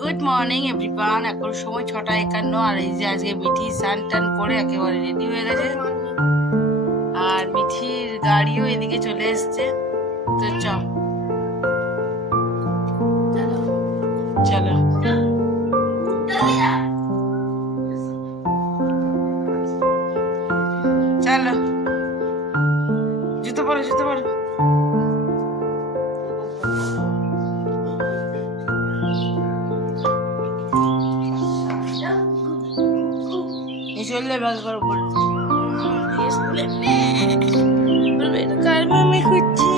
Good morning everyone. এখন সময় 6:51 আর এই যে আজকে মিঠি স্নান টান করে একেবারে রেডি হয়ে গেছে আর মিঠির গাড়িও এদিকে চলে এসছে। তো চলো চলো জুতো পরো জুতো পরো। চললে ভাগ করে বলবো কার মামি খুঁজছি।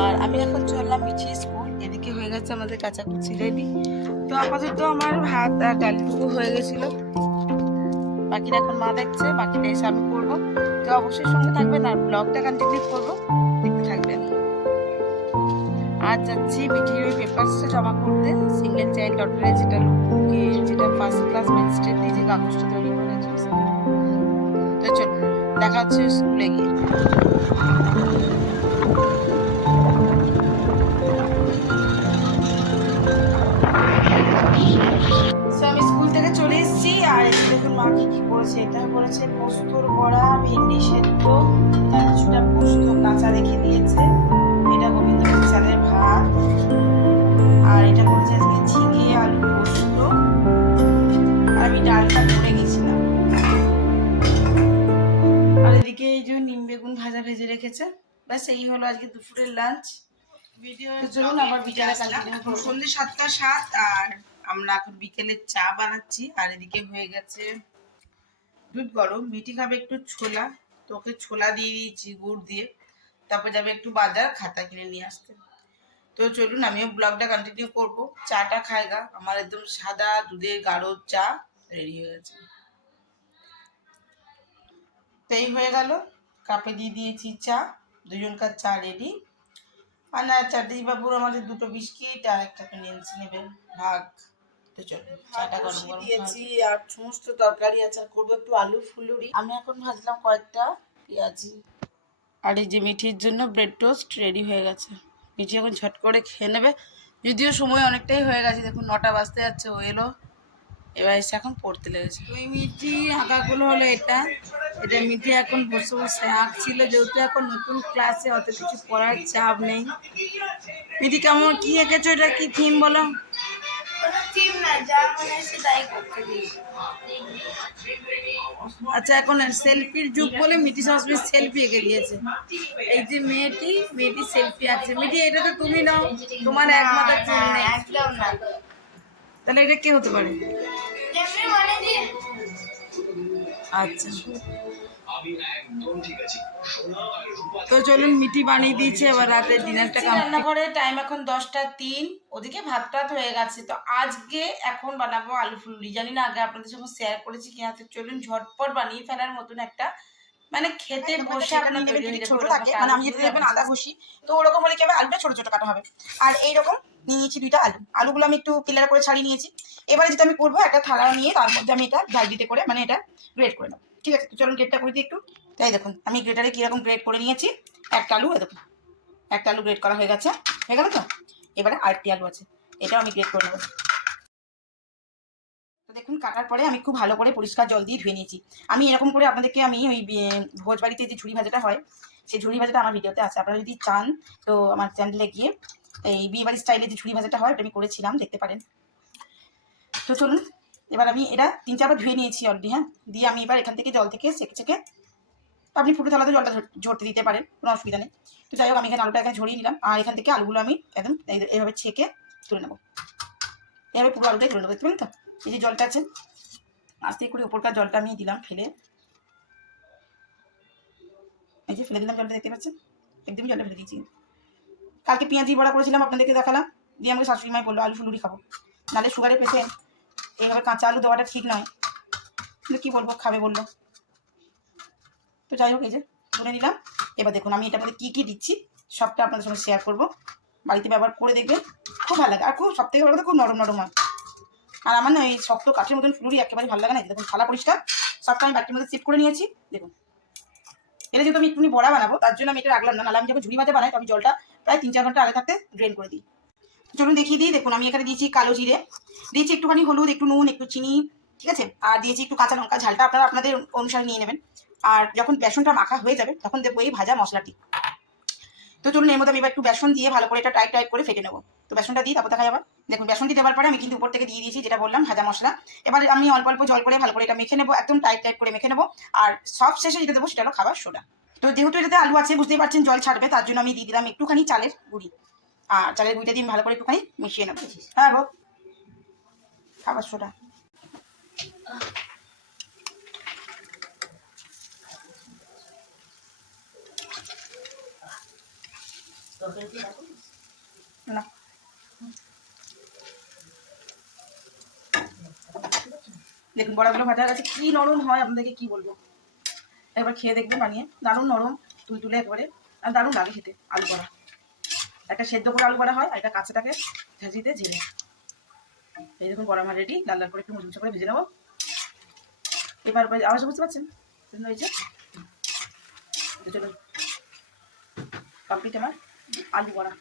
আর আমি এখন চললাম মিঠির স্কুল। এদিকে হয়ে গেছে আমাদের কাঁচাকুচি রেডি। তো আপাতত আমার ভাত আর ডালটুকু হয়ে গেছিল, বাকিটা এখন মা দেখছে, বাকিটা এসে আমি করবো। তো অবশ্যই সঙ্গে থাকবেন আর ব্লগটা কন্টিনিউ করবো, দেখতে থাকবেন। আজ যাচ্ছি মিঠির ওই পেপারসটা জমা করতে সিঙ্গেল চাইল্ড লটারি, যেটা ফার্স্ট ক্লাস ম্যাজিস্ট্রেট দিয়ে যে কাগজটা তৈরি করেছে। তো চল দেখা হচ্ছে স্কুলে গিয়ে। আমি স্কুল থেকে চলে এসেছি আর এই দেখুন মা কি কি করেছে। এটা করেছে পোস্তর বড়া, ভেন্ডি সেদ্ধ, কিছুটা পোস্ত কাঁচা রেখে দিয়েছে, এটা গোবিন্দভোগ চালের ভাত, আর এটা করেছে আজকে ঝিঙে আলু পোস্ত, আর আমি ডালটা করে গেছিলাম। আর এদিকে এই যে নিম বেগুন ভাজা ভেজে রেখেছে। ব্যাস এই হলো আজকে দুপুরের লাঞ্চ। ভিডিও চলুন আবার বিকেলে সন্ধ্যে 7:07 আর আমরা এখন বিকেলে চা বানাচ্ছি। আর এদিকে হয়ে গেছে দুধ গরম। মিঠি খাবে একটু ছোলা, তো ওকে ছোলা দিয়ে দিয়েছি গুড় দিয়ে। তারপর যাবে একটু বাজার খাতা কিনে নিয়ে আসতে। তো চলুন আমিও ব্লগটা কন্টিনিউ করবো। চাটা খাইগা আমার একদম সাদা দুধের গাঢ় চা রেডি হয়ে গেছে। তো এই হয়ে গেল, কাপে দিয়ে দিয়েছি চা, দুজনকার চা রেডি। আর না চাটনি বাবুর আমাদের দুটো বিস্কিট আর একটা নিয়েছি নেবেন ভাগ। তো চলো চাটা গরম গরম দিয়েছি আর সমস্ত তরকারি আচার করবো, একটু আলু ফুলুরি। আমি এখন ভাজলাম কয়েকটা পেঁয়াজি। আর এই যে মিঠির জন্য ব্রেড টোস্ট রেডি হয়ে গেছে। মিঠি এখন ঝট করে খেয়ে নেবে, যদিও সময় অনেকটাই হয়ে গেছে। দেখুন 9টা বাজতে যাচ্ছে, ও এলো এবার এসে এখন পড়তে লেগেছে। ওই মিঠি আঁকাগুলো হলো এটা মিঠি এখন বসে বসে আঁকছিল, যেহেতু এখন নতুন ক্লাসে অত কিছু পড়ার চাপ নেই। মিঠি কেমন কি এঁকেছো, এটা কি থিম বলো? আচ্ছা এখন সেলফির যুগ বলে মিঠি সবসময় সেলফি এঁকে দিয়েছে। এই যে মেয়েটি সেলফি আছে। মিঠি এটা তো তুমি নাও, তোমার এক মাথা চুল নেই। তাহলে এটা কে হতে পারে? আচ্ছা তো চলুন মিঠি বানিয়ে দিয়েছে, এবার রাতে ডিনারটা রান্নাঘরে। টাইম এখন 10:03। ওদিকে ভাত টাত হয়ে গেছে। তো আজকে এখন বানাবো আলু ফুলুরি। জানি না আগে আপনাদের সঙ্গে শেয়ার করেছি কিনা। তো চলুন ঝটপট বানিয়ে ফেলার মতন একটা, মানে খেতে বসে আপনার ছোট থাকে, মানে আমি যেটা দেখবেন আদা ঘষি, তো ওরকম হলে কি হবে, আলুটা ছোট ছোট কাটা হবে। আর এইরকম নিয়ে নিয়েছি দুইটা আলুগুলো আমি একটু পিলার করে ছাড়িয়ে নিয়েছি। এবারে যেটা আমি করবো, একটা থালা নিয়ে তার মধ্যে আমি এটা ঝাল দিতে করে মানে এটা গ্রেট করে নেবো। ঠিক আছে, তো চলুন গ্রেটটা করে দিই একটু। তাই দেখুন আমি গ্রেটারে কিরকম গ্রেট করে নিয়েছি। একটা আলু, দেখুন একটা আলু গ্রেট করা হয়ে গেল তো। এবারে আরেকটি আলু আছে, এটাও আমি গ্রেট করে নেবো। তো দেখুন কাটার পরে আমি খুব ভালো করে পরিষ্কার জল দিয়ে ধুয়ে নিয়েছি। আমি এরকম করে আপনাদেরকে আমি ওই ভোজ বাড়িতে যে ঝুড়ি ভাজাটা হয়, সেই ঝুড়ি ভাজাটা আমার ভিডিওতে আছে। আপনারা যদি চান তো আমার চ্যানেলে গিয়ে এই বিয়ে বাড়ির স্টাইলে যে ঝুড়ি ভাজাটা হয় ওটা আমি করেছিলাম, দেখতে পারেন। তো চলুন এবার আমি এটা 3-4 বার ধুয়ে নিয়েছি অলরেডি। হ্যাঁ, দিয়ে আমি এবার এখান থেকে জল থেকে সেকে আপনি ফুটো থালাতে জলটা ঝরতে দিতে পারেন, কোনো অসুবিধা নেই। তো যাই হোক আমি এখানে আলুটা এখানে ঝরিয়ে নিলাম। আর এখান থেকে আলুগুলো আমি একদম এইভাবে ছেঁকে তুলে নেবো। এভাবে পুরো আলুটাই তুলে নেবো, দেখতে পেলেন তো? এই যে জলটা আছে, আস্তে করে ওপরকার জলটা আমি দিলাম ফেলে, এই যে ফেলে দিলাম জলটা, দেখতে পাচ্ছেন একদমই জলটা ফেলে দিয়েছি। কালকে পেঁয়াজি বড়া করেছিলাম, আপনাদেরকে দেখালাম, দিয়ে আমাকে শাশুড়ি মাই বললো আলু ফুলুরি খাবো, নাহলে সুগারের পেশেন্ট এইভাবে কাঁচা আলু দেওয়াটা ঠিক নয়, কিন্তু কী বলবো, খাবে বললো। তো যাই হোক, এই যে তুলে নিলাম। এবার দেখুন আমি এটার মধ্যে কী কী দিচ্ছি সবটা আপনাদের সঙ্গে শেয়ার করবো। বাড়িতে ব্যবহার করে দেখবেন, খুব ভালো লাগে। আর খুব সবথেকে বড় কথা, খুব নরম নরম হয়। আর আমার না এই শক্ত কাঠের মতন ফুলুরি একেবারে ভালো লাগে না। দেখুন থালা পরিষ্কার, সবটা আমি বাটির মধ্যে শিফট করে নিয়েছি। দেখুন এটা যেহেতু আমি একটুখানি বড়া বানাবো, তার জন্য আমি এটা রাখলাম না। নাহলে আমি যখন ঝুড়ি ভাজা বানাই তো আমি জলটা প্রায় 3-4 ঘন্টা আগে থাকতে ড্রেন করে দিই। চলুন দেখিয়ে দিই। দেখুন আমি এখানে দিয়েছি কালো জিরে, দিয়েছি একটুখানি হলুদ, একটু নুন, একটু চিনি, ঠিক আছে, আর দিয়েছি একটু কাঁচা লঙ্কা। ঝালটা আপনারা আপনাদের অনুসারে নিয়ে নেবেন। আর যখন বেসনটা মাখা হয়ে যাবে তখন দেবো এই ভাজা মশলাটি। তো চলুন এর মধ্যে আমি এবার একটু বেসন দিয়ে ভালো করে এটা টাইট টাইট করে ফেটে নেবো। তো বেসনটা দিই, তারপর দেখা যাবে। দেখুন বেসনটি দেওয়ার পরে আমি কিন্তু উপর থেকে দিয়ে দিয়েছি যেটা বললাম ভাজা মশলা। এবার আমি অল্প অল্প জল করে ভালো করে এটা মেখে নেবো, একদম টাইট টাইট করে মেখে নেবো। আর সব শেষে যেটা দেবো সেটা হলো খাবার সোডা। তো যেহেতু এটাতে আলু আছে, বুঝতেই পারছেন জল ছাড়বে, তার জন্য আমি দিয়ে দিলাম একটুখানি চালের গুঁড়ি। আর চালের গুঁড়িটা দিয়ে ভালো করে একটুখানি মিশিয়ে নেবো। হ্যাঁ গো, খাবার সোডা না। দেখুন বড়াগুলো ভাজা গেছে, কি নরম হয় আপনাদেরকে কি বলবো। একবার খেয়ে দেখবেন বানিয়ে, দারুণ নরম তুলতুলে একবারে। আর দারুণ লাগে খেতে আলু বড়া। একটা সেদ্ধ করে আলু বড়া হয়, আর একটা কাঁচাটাকে ঝাঁঝিতে ঝেড়ে। এই দেখুন বড়া আমার রেডি। লাল লাল করে একটু মুচমুচে করে ভেজে নেবো। এবার আওয়াজ বুঝতে পারছেন হয়েছে। চলুন কমপ্লিট আমার আলু বড়া।